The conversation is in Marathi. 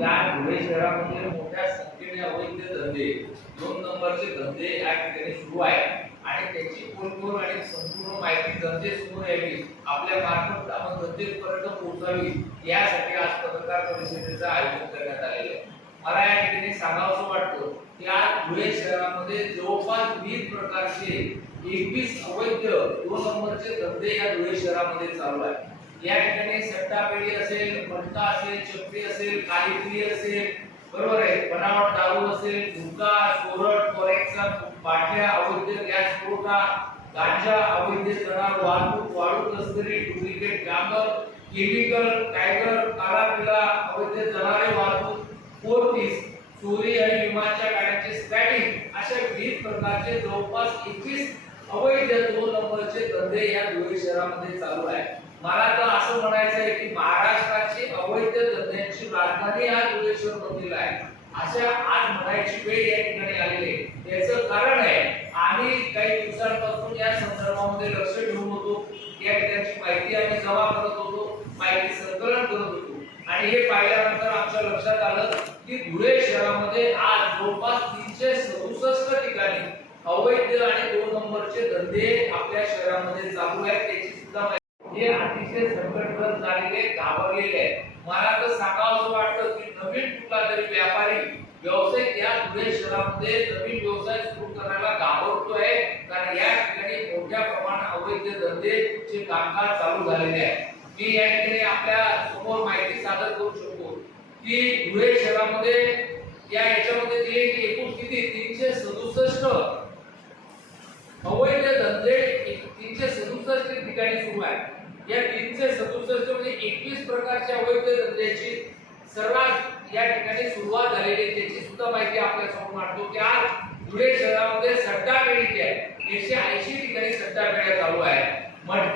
या धुळे शहरामध्ये मोठ्या संख्येने अवैध धंदे दोन नंबरचे धंदे या ठिकाणी सुरू आहेत. आणि त्याची खोलखोल आणि संपूर्ण माहिती धंदे समोर यावी आपल्या मार्फत आपण धंदेपर्यंत पोहोचावी यासाठी आज पत्रकार परिषदेचं आयोजन करण्यात आलेलं आहे. मला या ठिकाणी सांगावंसं वाटतं की आज धुळे शहरामध्ये जवळपास विविध प्रकारचे एकवीस अवैध दोन नंबरचे धंदे या धुळे शहरामध्ये चालू आहे या ठिकाणी सट्टापेटी असेल मटका असेल चपटी असेल कालीपिली असेल बरोबर आहे. बनावट दारू असेल झुका चोरट फॉरेक्सचा बाटल्या अवैध गॅस पुरवठा गांजा अवैध जनावर वाहतूक वाळू तस्करी डुप्लिकेट डांबर केमिकल टायगर काळा पिला अवैध जनावरे वाहतूक कोर्टीस चोरी आणि विमानच्या गाड्यांचे स्क्रॅपिंग अशा विविध प्रकारचे जवळपास एकवीस अवैध दोन नंबरचे धंदे या धुळे शहरामध्ये चालू आहे मला तर असं म्हणायचं आहे की महाराष्ट्राची अवैध धंद्यांची राजधानी हा धुळे मंदिर बनलेला आहे. अशा आज म्हणायची वेळ या ठिकाणी आलेली आहे. याचं कारण आहे आम्ही काही दिवसांपासून या संदर्भामध्ये लक्ष ठेवून होतो या ठिकाणची माहिती आम्ही जमा करत होतो माहिती संकलन करत होतो. आणि हे पाहिल्यानंतर आमच्या लक्षात आलं की धुळे शहरामध्ये आज जवळपास तीनशे सदुसष्ट ठिकाणी अवैध आणि दोन नंबरचे धंदे आपल्या शहरामध्ये चालू आहेत त्याची सुद्धा हे अतिशय संकटग्रस्त झालेले घाबरलेले आहे मला तर सांगावं वाटतं की नवीन कुठला तरी व्यापारी व्यावसायिक या धुळे शहरामध्ये नवीन व्यवसाय सुरू करायला घाबरतोय. कारण या ठिकाणी मोठ्या प्रमाणात अवैध धंदेचे कामकाज चालू झालेले आहे. मी या ठिकाणी आपल्यासमोर माहिती सादर करू शकतो की धुळे शहरामध्ये या याच्यामध्ये दिलेली एकूण किती? तीनशे सदुसष्ट अवैध धंदे एक- तीनशे सदुसष्ट ठिकाणी सुरू आहे. या तीनशे सदुसष्ट म्हणजे एकवीस प्रकारच्या अवैध धंद्याची सर्वात या ठिकाणी सुरुवात झालेली आहे. त्याची सुद्धा माहिती आपल्यासमोर मांडतो की आज धुळे शहरामध्ये सट्टा पेढी आहे. एकशे ऐंशी ठिकाणी सट्टा पेढ्या चालू आहे.